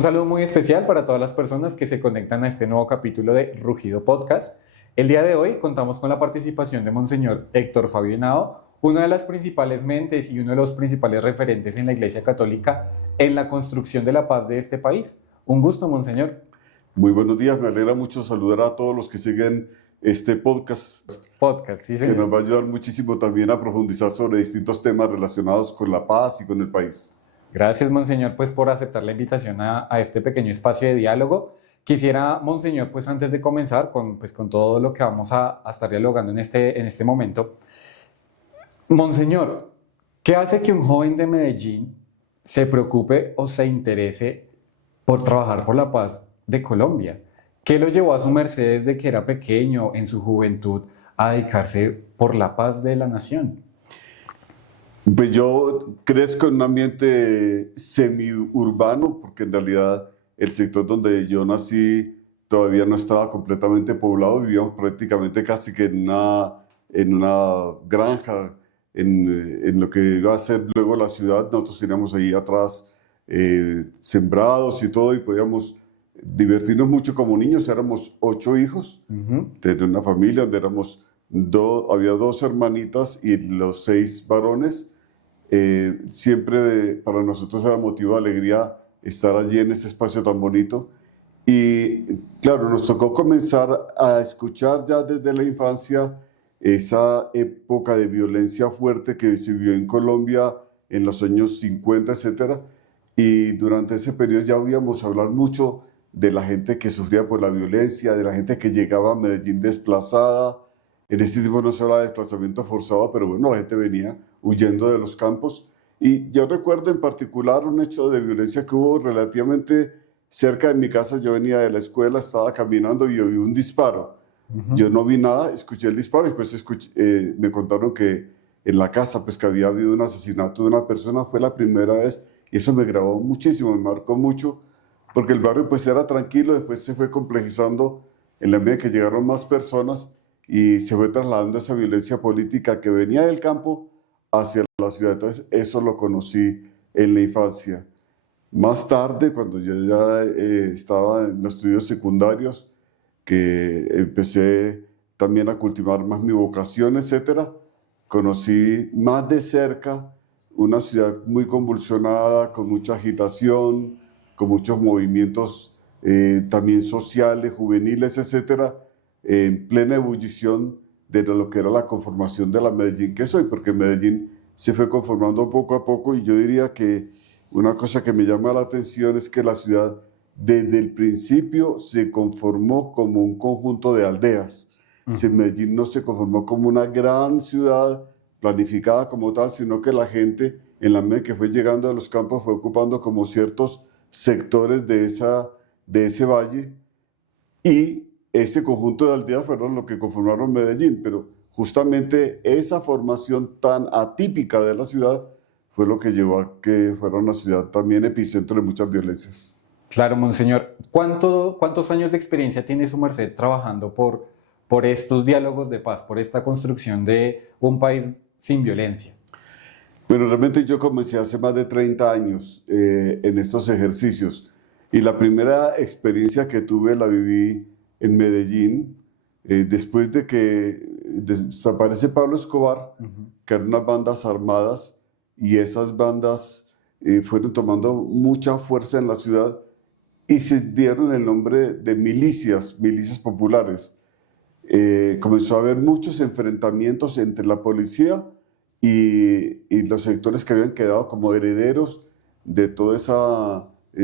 Un saludo muy especial para todas las personas que se conectan a este nuevo capítulo de Rugido Podcast. El día de hoy contamos con la participación de Monseñor Héctor Fabio Henao, una de las principales mentes y uno de los principales referentes en la Iglesia Católica en la construcción de la paz de este país. Un gusto, Monseñor. Muy buenos días, me alegra mucho saludar a todos los que siguen este podcast, Sí, señor. que nos va a ayudar muchísimo también a profundizar sobre distintos temas relacionados con la paz y con el país. Gracias, Monseñor, pues por aceptar la invitación a este pequeño espacio de diálogo. Quisiera, Monseñor, pues antes de comenzar con todo lo que vamos a estar dialogando en este momento, Monseñor, ¿qué hace que un joven de Medellín se preocupe o se interese por trabajar por la paz de Colombia? ¿Qué lo llevó a su merced desde que era pequeño, en su juventud, a dedicarse por la paz de la nación? Pues yo crezco en un ambiente semiurbano, porque en realidad el sector donde yo nací todavía no estaba completamente poblado, vivíamos prácticamente casi que en una granja, en lo que iba a ser luego la ciudad. Nosotros teníamos ahí atrás sembrados y todo, y podíamos divertirnos mucho como niños. Éramos 8 hijos, tenía una familia donde éramos había 2 hermanitas y los 6 varones. Siempre para nosotros era motivo de alegría estar allí en ese espacio tan bonito. Y claro, nos tocó comenzar a escuchar ya desde la infancia esa época de violencia fuerte que se vivió en Colombia en los años 50, etcétera. Y durante ese periodo ya oíamos hablar mucho de la gente que sufría por la violencia, de la gente que llegaba a Medellín desplazada. En este tiempo no se habla de desplazamiento forzado, pero bueno, la gente venía huyendo de los campos. Y yo recuerdo en particular un hecho de violencia que hubo relativamente cerca de mi casa. Yo venía de la escuela, estaba caminando y oí un disparo. Yo no vi nada, escuché el disparo y después me contaron que en la casa pues que había habido un asesinato de una persona. Fue la primera vez y eso me grabó muchísimo, me marcó mucho, porque el barrio pues era tranquilo. Después se fue complejizando en la medida que llegaron más personas y se fue trasladando esa violencia política que venía del campo hacia la ciudad. Entonces eso lo conocí en la infancia. Más tarde, cuando yo ya estaba en los estudios secundarios, que empecé también a cultivar más mi vocación, etcétera, conocí más de cerca una ciudad muy convulsionada, con mucha agitación, con muchos movimientos también sociales, juveniles, etcétera, en plena ebullición de lo que era la conformación de la Medellín que soy, porque Medellín se fue conformando poco a poco. Y yo diría que una cosa que me llama la atención es que la ciudad desde el principio se conformó como un conjunto de aldeas. Medellín no se conformó como una gran ciudad planificada como tal, sino que la gente, en la medida que fue llegando a los campos, fue ocupando como ciertos sectores de ese valle, y ese conjunto de aldeas fueron lo que conformaron Medellín. Pero justamente esa formación tan atípica de la ciudad fue lo que llevó a que fuera una ciudad también epicentro de muchas violencias. Claro, Monseñor. ¿Cuántos años de experiencia tiene su merced trabajando por estos diálogos de paz, por esta construcción de un país sin violencia? Bueno, realmente yo comencé hace más de 30 años en estos ejercicios, y la primera experiencia que tuve la viví en Medellín, después de que desaparece Pablo Escobar, que eran unas bandas armadas, y esas bandas fueron tomando mucha fuerza en la ciudad y se dieron el nombre de milicias populares. Comenzó a haber muchos enfrentamientos entre la policía y los sectores que habían quedado como herederos de todo ese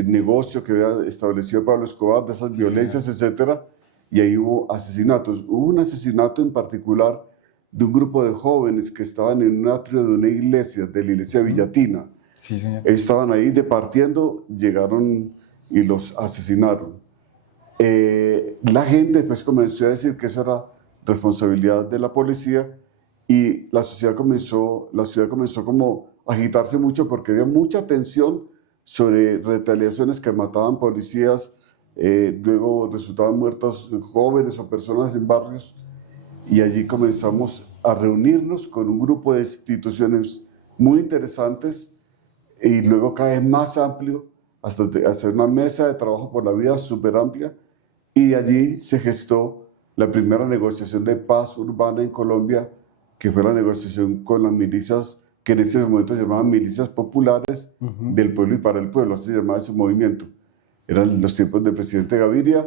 negocio que había establecido Pablo Escobar, de esas violencias, etcétera. Y ahí hubo asesinatos. Hubo un asesinato en particular de un grupo de jóvenes que estaban en un atrio de una iglesia, de la iglesia Villatina. Sí, señor. Estaban ahí departiendo, llegaron y los asesinaron. La gente después comenzó a decir que eso era responsabilidad de la policía, y la ciudad comenzó como a agitarse mucho, porque había mucha tensión sobre retaliaciones que mataban policías. Luego resultaban muertos jóvenes o personas en barrios, y allí comenzamos a reunirnos con un grupo de instituciones muy interesantes, y luego cada vez más amplio, hasta hacer una mesa de trabajo por la vida súper amplia, y de allí se gestó la primera negociación de paz urbana en Colombia, que fue la negociación con las milicias, que en ese momento se llamaban milicias populares del pueblo y para el pueblo, así se llamaba ese movimiento. Eran los tiempos del presidente Gaviria.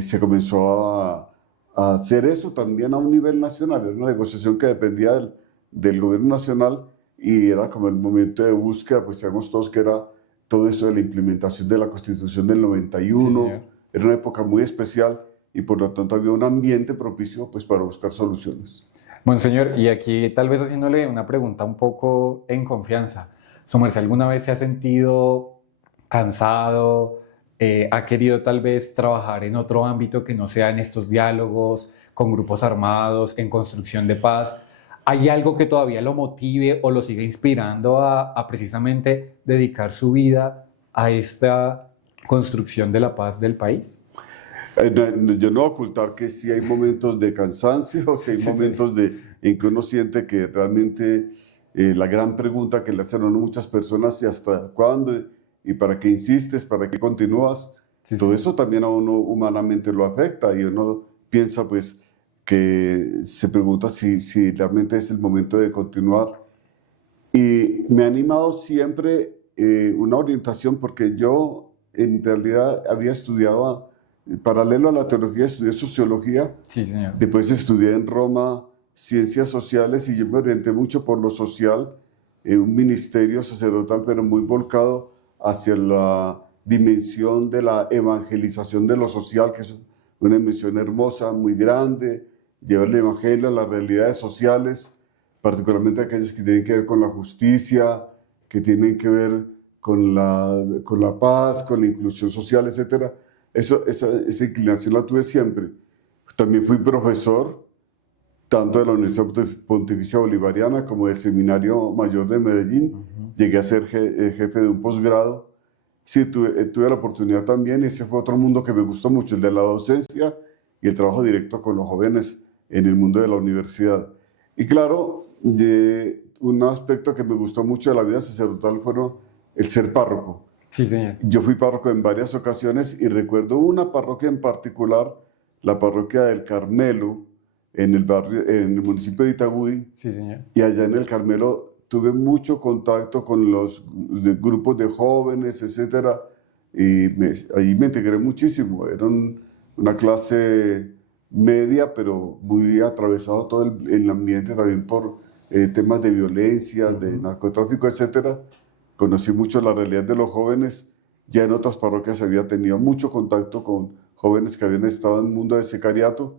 Se comenzó a hacer eso también a un nivel nacional. Era una negociación que dependía del gobierno nacional, y era como el momento de búsqueda, pues sabemos todos que era todo eso de la implementación de la Constitución del 91. Sí, era una época muy especial, y por lo tanto había un ambiente propicio pues para buscar soluciones. Monseñor, y aquí tal vez haciéndole una pregunta un poco en confianza. ¿Su merced alguna vez se ha sentido cansado? ¿Ha querido tal vez trabajar en otro ámbito que no sea en estos diálogos, con grupos armados, en construcción de paz? ¿Hay algo que todavía lo motive o lo siga inspirando a precisamente dedicar su vida a esta construcción de la paz del país? Yo no voy a ocultar que sí hay momentos de cansancio, sí hay momentos en que uno siente que realmente la gran pregunta que le hacen a uno muchas personas es ¿hasta cuándo? ¿Y para qué insistes? ¿Para qué continúas? Todo eso también a uno humanamente lo afecta, y uno piensa pues que se pregunta si realmente es el momento de continuar. Y me ha animado siempre una orientación, porque yo en realidad había estudiado, paralelo a la teología, estudié sociología. Sí, señor. Después estudié en Roma ciencias sociales, y yo me orienté mucho por lo social, un ministerio sacerdotal, pero muy volcado hacia la dimensión de la evangelización de lo social, que es una dimensión hermosa, muy grande, llevar el evangelio a las realidades sociales, particularmente aquellas que tienen que ver con la justicia, que tienen que ver con la paz, con la inclusión social, etc. Esa inclinación la tuve siempre. También fui profesor, tanto de la Universidad Pontificia Bolivariana como del Seminario Mayor de Medellín. Llegué a ser jefe de un posgrado. Sí, tuve la oportunidad también, y ese fue otro mundo que me gustó mucho, el de la docencia y el trabajo directo con los jóvenes en el mundo de la universidad. Y claro, un aspecto que me gustó mucho de la vida sacerdotal fueron el ser párroco. Sí, señor. Yo fui párroco en varias ocasiones, y recuerdo una parroquia en particular, la parroquia del Carmelo, en el municipio de Itagüí. Sí, señor. Y allá en el Carmelo tuve mucho contacto con los grupos de jóvenes, etcétera, y ahí me integré muchísimo. Era una clase media, pero muy atravesado todo el ambiente también por temas de violencia, de narcotráfico, etcétera. Conocí mucho la realidad de los jóvenes. Ya en otras parroquias había tenido mucho contacto con jóvenes que habían estado en el mundo de secariato.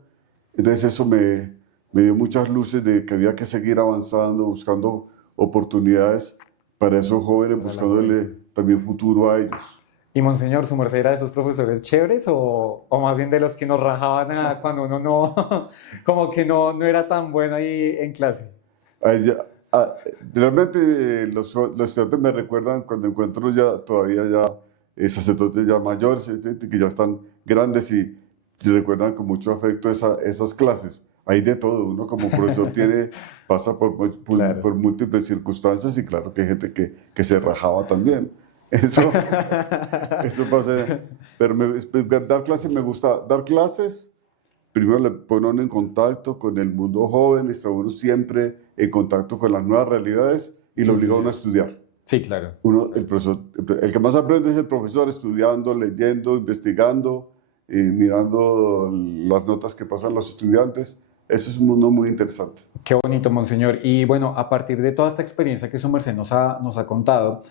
Entonces eso me dio muchas luces de que había que seguir avanzando, buscando oportunidades para esos jóvenes, buscándole también futuro a ellos. Y Monseñor, ¿su merced era de esos profesores chéveres o más bien de los que nos rajaban cuando uno no, como que no era tan bueno ahí en clase? Realmente los estudiantes me recuerdan cuando encuentro ya todavía sacerdotes ya mayores, que ya están grandes, y recuerdan con mucho afecto esas clases. Hay de todo, uno como profesor pasa Claro. por múltiples circunstancias, y claro que hay gente que se rajaba también. Eso pasa. Pero dar clases me gusta. Dar clases, primero le pone uno en contacto con el mundo joven, está uno siempre en contacto con las nuevas realidades, y lo obliga a uno a estudiar. Sí, claro. El que más aprende es el profesor, estudiando, leyendo, investigando, mirando las notas que pasan los estudiantes. Eso es un mundo muy interesante. Qué bonito, Monseñor. Y bueno, a partir de toda esta experiencia que su merced nos ha contado,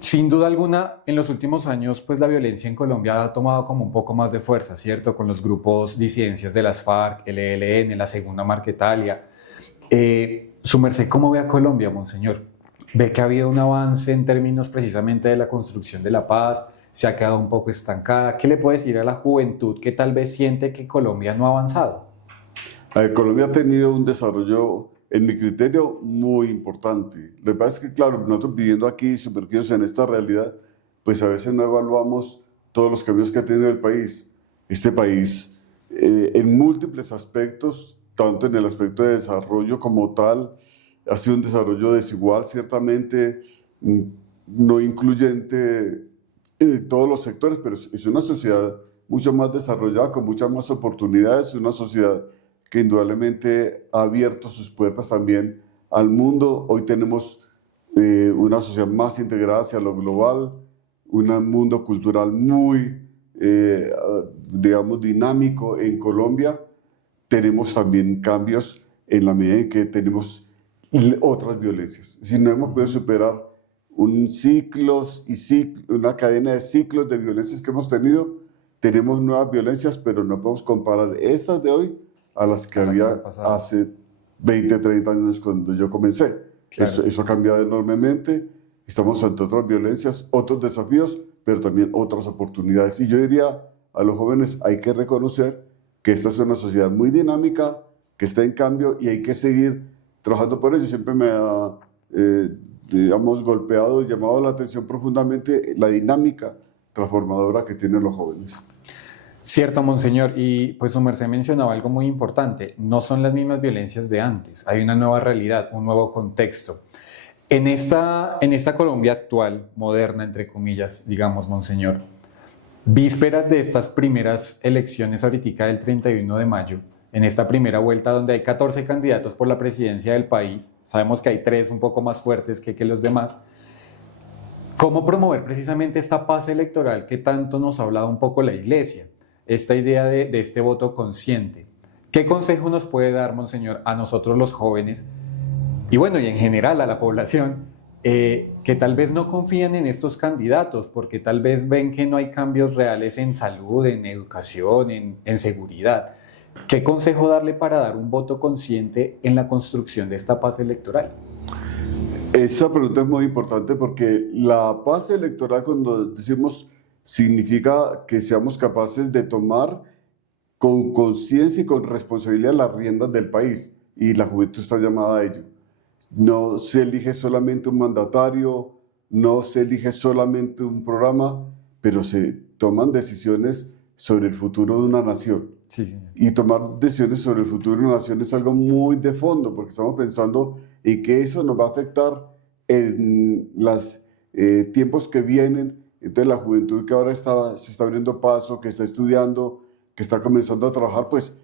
sin duda alguna, en los últimos años, pues la violencia en Colombia ha tomado como un poco más de fuerza, ¿cierto? Con los grupos disidencias de las FARC, el ELN, la Segunda Marquetalia. Su merced, ¿cómo ve a Colombia, Monseñor? ¿Ve que ha habido un avance en términos precisamente de la construcción de la paz? ¿Se ha quedado un poco estancada? ¿Qué le puede decir a la juventud que tal vez siente que Colombia no ha avanzado? Colombia ha tenido un desarrollo, en mi criterio, muy importante. Lo que pasa es que, claro, nosotros viviendo aquí, sumergidos en esta realidad, pues a veces no evaluamos todos los cambios que ha tenido el país. Este país, en múltiples aspectos, tanto en el aspecto de desarrollo como tal, ha sido un desarrollo desigual, ciertamente. no incluyente en todos los sectores, pero es una sociedad mucho más desarrollada, con muchas más oportunidades, una sociedad que indudablemente ha abierto sus puertas también al mundo. Hoy tenemos una sociedad más integrada hacia lo global, un mundo cultural muy, digamos, dinámico en Colombia. Tenemos también cambios en la medida en que tenemos otras violencias. Si no hemos podido superar una cadena de ciclos de violencias que hemos tenido, tenemos nuevas violencias, pero no podemos comparar estas de hoy a las que había hace 20, 30 años cuando yo comencé. Claro. Eso ha cambiado enormemente. Estamos ante otras violencias, otros desafíos, pero también otras oportunidades. Y yo diría a los jóvenes, hay que reconocer que esta es una sociedad muy dinámica, que está en cambio y hay que seguir trabajando por ello. Siempre me ha, digamos, golpeado y llamado la atención profundamente la dinámica transformadora que tienen los jóvenes. Cierto, monseñor, y pues su merced mencionaba algo muy importante, no son las mismas violencias de antes, hay una nueva realidad, un nuevo contexto. En esta Colombia actual, moderna, entre comillas, digamos, monseñor, vísperas de estas primeras elecciones ahorita del 31 de mayo, en esta primera vuelta donde hay 14 candidatos por la presidencia del país, sabemos que hay 3 un poco más fuertes que los demás, ¿cómo promover precisamente esta paz electoral que tanto nos ha hablado un poco la Iglesia? Esta idea de este voto consciente. ¿Qué consejo nos puede dar, monseñor, a nosotros los jóvenes y bueno, y en general a la población que tal vez no confían en estos candidatos porque tal vez ven que no hay cambios reales en salud, en educación, en seguridad? ¿Qué consejo darle para dar un voto consciente en la construcción de esta paz electoral? Esa pregunta es muy importante porque la paz electoral, cuando decimos, significa que seamos capaces de tomar con conciencia y con responsabilidad las riendas del país, y la juventud está llamada a ello. No se elige solamente un mandatario, no se elige solamente un programa, pero se toman decisiones sobre el futuro de una nación. Sí. Y tomar decisiones sobre el futuro de una nación es algo muy de fondo, porque estamos pensando en que eso nos va a afectar en los tiempos que vienen. Entonces la juventud que ahora se está abriendo paso, que está estudiando, que está comenzando a trabajar, pues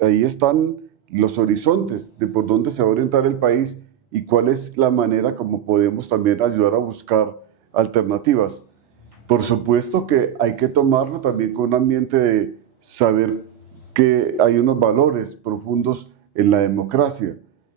ahí están los horizontes de por dónde se va a orientar el país y cuál es la manera como podemos también ayudar a buscar alternativas. Por supuesto que hay que tomarlo también con un ambiente de saber que hay unos valores profundos en la democracia.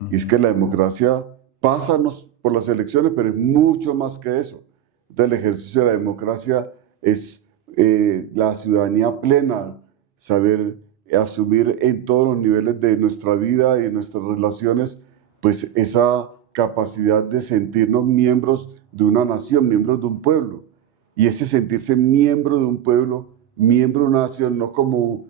Y es que la democracia pasa por las elecciones, pero es mucho más que eso. Entonces, el ejercicio de la democracia es la ciudadanía plena, saber asumir en todos los niveles de nuestra vida y de nuestras relaciones, pues esa capacidad de sentirnos miembros de una nación, miembros de un pueblo. Y ese sentirse miembro de un pueblo, miembro de una nación, no como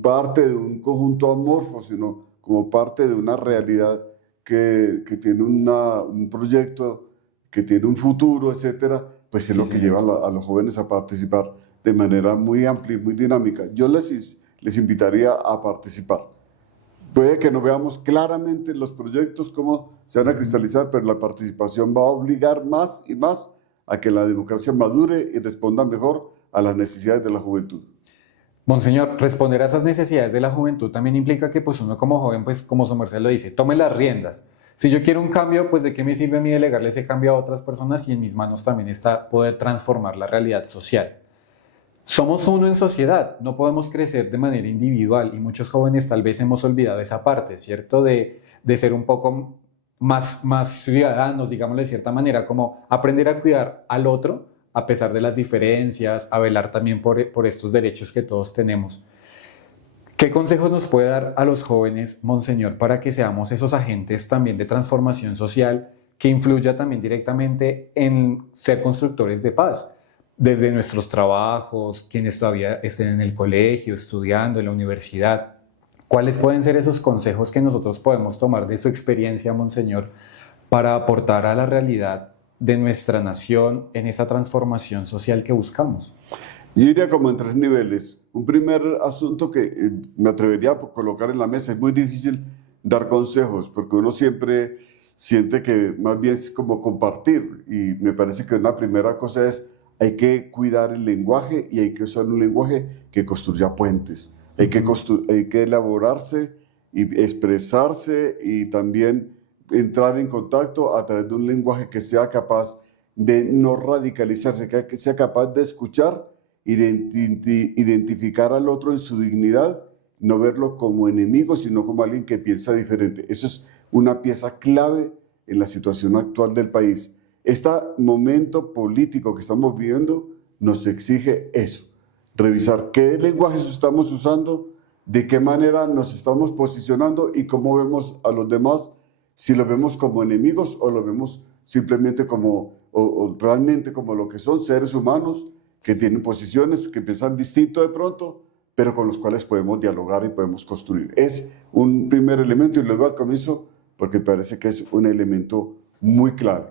parte de un conjunto amorfo, sino como parte de una realidad que tiene un proyecto, que tiene un futuro, etcétera, pues es lo que lleva a los jóvenes a participar de manera muy amplia y muy dinámica. Yo les invitaría a participar. Puede que no veamos claramente los proyectos cómo se van a cristalizar, pero la participación va a obligar más y más a que la democracia madure y responda mejor a las necesidades de la juventud. Monseñor, responder a esas necesidades de la juventud también implica que pues uno como joven, pues como su merced lo dice, tome las riendas. Si yo quiero un cambio, pues ¿de qué me sirve a mí delegarle ese cambio a otras personas? Y en mis manos también está poder transformar la realidad social. Somos uno en sociedad, no podemos crecer de manera individual y muchos jóvenes tal vez hemos olvidado esa parte, ¿cierto? De ser un poco más ciudadanos, digámoslo de cierta manera, como aprender a cuidar al otro a pesar de las diferencias, a velar también por estos derechos que todos tenemos. ¿Qué consejos nos puede dar a los jóvenes, monseñor, para que seamos esos agentes también de transformación social que influya también directamente en ser constructores de paz? Desde nuestros trabajos, quienes todavía estén en el colegio, estudiando, en la universidad. ¿Cuáles pueden ser esos consejos que nosotros podemos tomar de su experiencia, monseñor, para aportar a la realidad de nuestra nación en esa transformación social que buscamos? Yo diría como en 3 niveles. Un primer asunto que me atrevería a colocar en la mesa. Es muy difícil dar consejos porque uno siempre siente que más bien es como compartir. Y me parece que una primera cosa es, hay que cuidar el lenguaje y hay que usar un lenguaje que construya puentes. Hay que elaborarse y expresarse y también entrar en contacto a través de un lenguaje que sea capaz de no radicalizarse, que sea capaz de escuchar y de identificar al otro en su dignidad, no verlo como enemigo, sino como alguien que piensa diferente. Eso es una pieza clave en la situación actual del país. Este momento político que estamos viviendo nos exige eso, revisar qué lenguajes estamos usando, de qué manera nos estamos posicionando y cómo vemos a los demás, si los vemos como enemigos o los vemos simplemente como, o realmente como lo que son, seres humanos que tienen posiciones, que piensan distinto de pronto, pero con los cuales podemos dialogar y podemos construir. Es un primer elemento y luego al comienzo, porque parece que es un elemento muy clave.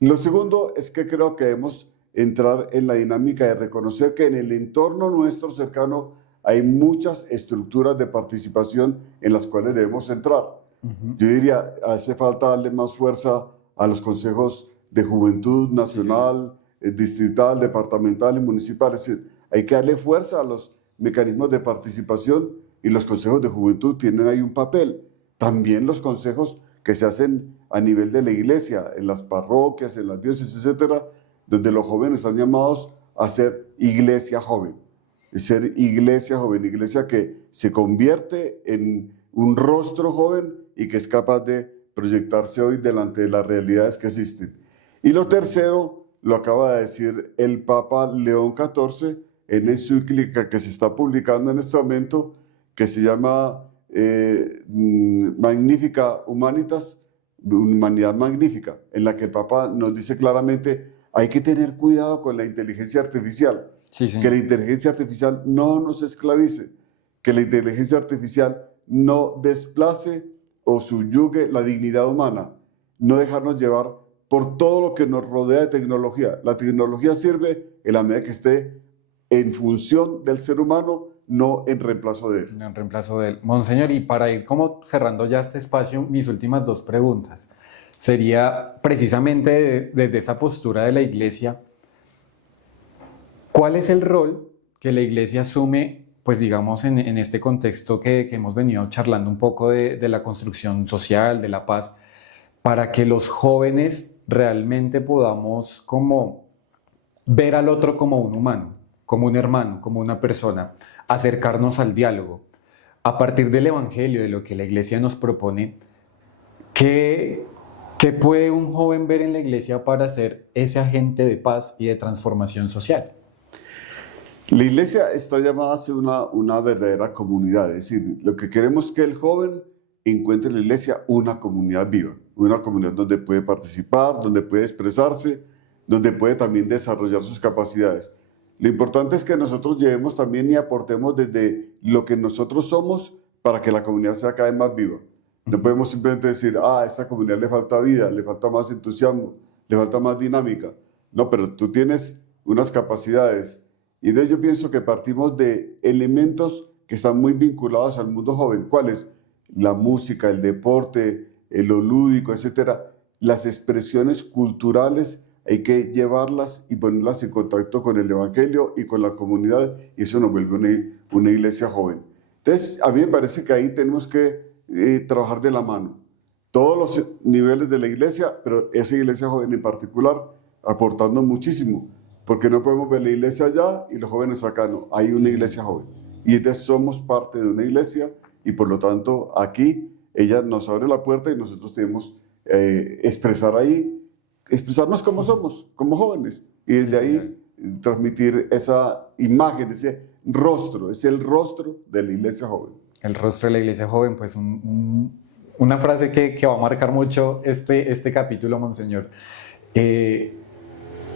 Lo segundo es que creo que debemos entrar en la dinámica de reconocer que en el entorno nuestro cercano hay muchas estructuras de participación en las cuales debemos entrar. Yo diría, hace falta darle más fuerza a los consejos de juventud nacional, distrital, departamental y municipal. Es decir, hay que darle fuerza a los mecanismos de participación y los consejos de juventud tienen ahí un papel. También los consejos que se hacen a nivel de la iglesia, en las parroquias, en las diócesis, etcétera, donde los jóvenes están llamados a ser iglesia joven. Ser iglesia que se convierte en un rostro joven y que es capaz de proyectarse hoy delante de las realidades que existen. Y lo tercero, lo acaba de decir el Papa León XIV en encíclica que se está publicando en este momento, que se llama Magnificat Humanitas, Humanidad Magnífica, en la que el Papa nos dice claramente, hay que tener cuidado con la inteligencia artificial, que la inteligencia artificial no nos esclavice, que la inteligencia artificial no desplace o subyugue la dignidad humana, no dejarnos llevar por todo lo que nos rodea de tecnología. La tecnología sirve en la medida que esté en función del ser humano, no en reemplazo de él. No en reemplazo de él. Monseñor, y para ir como cerrando ya este espacio, mis últimas dos preguntas. Sería precisamente desde esa postura de la Iglesia, ¿cuál es el rol que la Iglesia asume, pues digamos, en este contexto que hemos venido charlando un poco de la construcción social, de la paz, para que los jóvenes realmente podamos como ver al otro como un humano, como un hermano, como una persona, acercarnos al diálogo? A partir del Evangelio, de lo que la Iglesia nos propone, ¿qué puede un joven ver en la Iglesia para ser ese agente de paz y de transformación social? La Iglesia está llamada a ser una verdadera comunidad, es decir, lo que queremos es que el joven encuentre en la Iglesia una comunidad viva, una comunidad donde puede participar, donde puede expresarse, donde puede también desarrollar sus capacidades. Lo importante es que nosotros llevemos también y aportemos desde lo que nosotros somos para que la comunidad sea cada vez más viva. No podemos simplemente decir, a esta comunidad le falta vida, le falta más entusiasmo, le falta más dinámica. No, pero tú tienes unas capacidades. Y de ello pienso que partimos de elementos que están muy vinculados al mundo joven. ¿Cuáles? La música, el deporte, lo lúdico, etcétera. Las expresiones culturales hay que llevarlas y ponerlas en contacto con el Evangelio y con la comunidad, y eso nos vuelve una iglesia joven. Entonces, a mí me parece que ahí tenemos que trabajar de la mano. Todos los niveles de la iglesia, pero esa iglesia joven en particular, aportando muchísimo, porque no podemos ver la iglesia allá y los jóvenes acá, no. Hay una iglesia joven. Y entonces somos parte de una iglesia y por lo tanto aquí ella nos abre la puerta y nosotros debemos expresarnos como somos, como jóvenes, y desde ahí transmitir esa imagen, ese rostro, es el rostro de la iglesia joven. El rostro de la iglesia joven, pues una frase que va a marcar mucho este capítulo, Monseñor.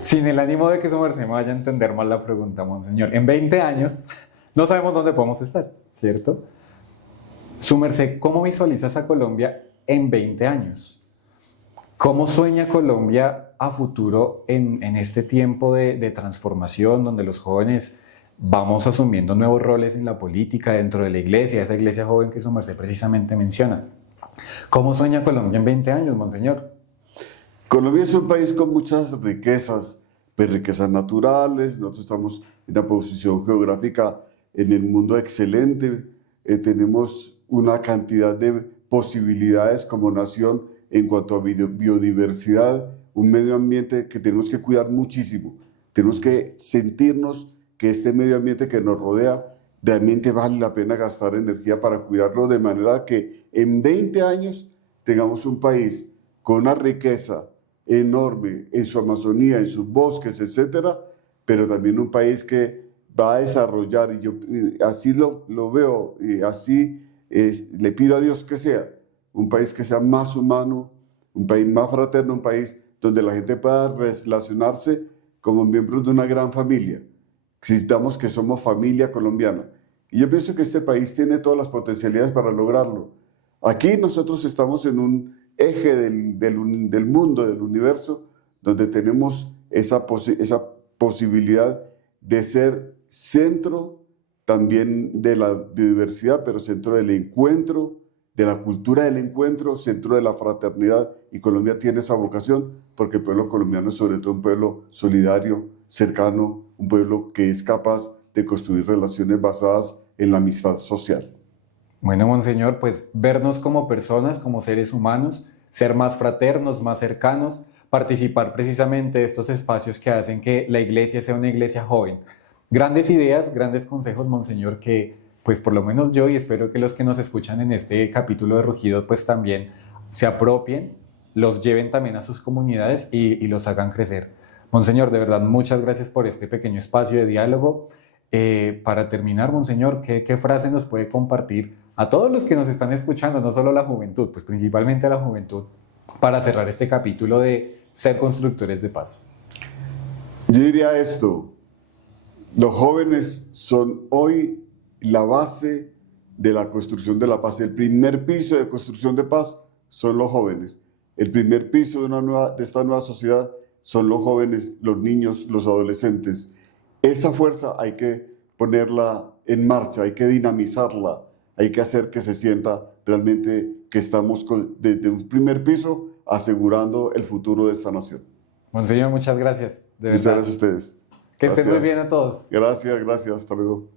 Sin el ánimo de que su merced me vaya a entender mal la pregunta, Monseñor, en 20 años no sabemos dónde podemos estar, ¿cierto? Su merced, ¿cómo visualizas a Colombia en 20 años? ¿Cómo sueña Colombia a futuro en este tiempo de transformación donde los jóvenes vamos asumiendo nuevos roles en la política, dentro de la iglesia, esa iglesia joven que su merced precisamente menciona? ¿Cómo sueña Colombia en 20 años, monseñor? Colombia es un país con muchas riquezas, pues riquezas naturales. Nosotros estamos en una posición geográfica en el mundo excelente. Tenemos una cantidad de posibilidades como nación en cuanto a biodiversidad, un medio ambiente que tenemos que cuidar muchísimo. Tenemos que sentirnos que este medio ambiente que nos rodea realmente vale la pena gastar energía para cuidarlo, de manera que en 20 años tengamos un país con una riqueza enorme en su Amazonía, en sus bosques, etcétera, pero también un país que va a desarrollar, y yo así lo veo, y así le pido a Dios que sea, un país que sea más humano, un país más fraterno, un país donde la gente pueda relacionarse como miembros de una gran familia. Necesitamos que somos familia colombiana. Y yo pienso que este país tiene todas las potencialidades para lograrlo. Aquí nosotros estamos en un eje del mundo, del universo, donde tenemos esa posibilidad de ser centro también de la biodiversidad, pero centro del encuentro, de la cultura del encuentro, centro de la fraternidad. Y Colombia tiene esa vocación porque el pueblo colombiano es sobre todo un pueblo solidario, cercano, un pueblo que es capaz de construir relaciones basadas en la amistad social. Bueno, monseñor, pues vernos como personas, como seres humanos, ser más fraternos, más cercanos, participar precisamente de estos espacios que hacen que la iglesia sea una iglesia joven. Grandes ideas, grandes consejos, monseñor, que pues por lo menos yo y espero que los que nos escuchan en este capítulo de Rugido pues también se apropien, los lleven también a sus comunidades y los hagan crecer. Monseñor, de verdad, muchas gracias por este pequeño espacio de diálogo. Para terminar, monseñor, ¿qué frase nos puede compartir a todos los que nos están escuchando, no solo a la juventud, pues principalmente a la juventud, para cerrar este capítulo de ser constructores de paz? Yo diría esto: los jóvenes son hoy la base de la construcción de la paz. El primer piso de construcción de paz son los jóvenes. El primer piso de esta nueva sociedad son los jóvenes, los niños, los adolescentes. Esa fuerza hay que ponerla en marcha, hay que dinamizarla, hay que hacer que se sienta realmente que estamos desde un primer piso asegurando el futuro de esta nación. Monseñor, muchas gracias. De Muchas verdad. gracias a ustedes. Que Gracias. estén muy bien a todos. Gracias, hasta luego.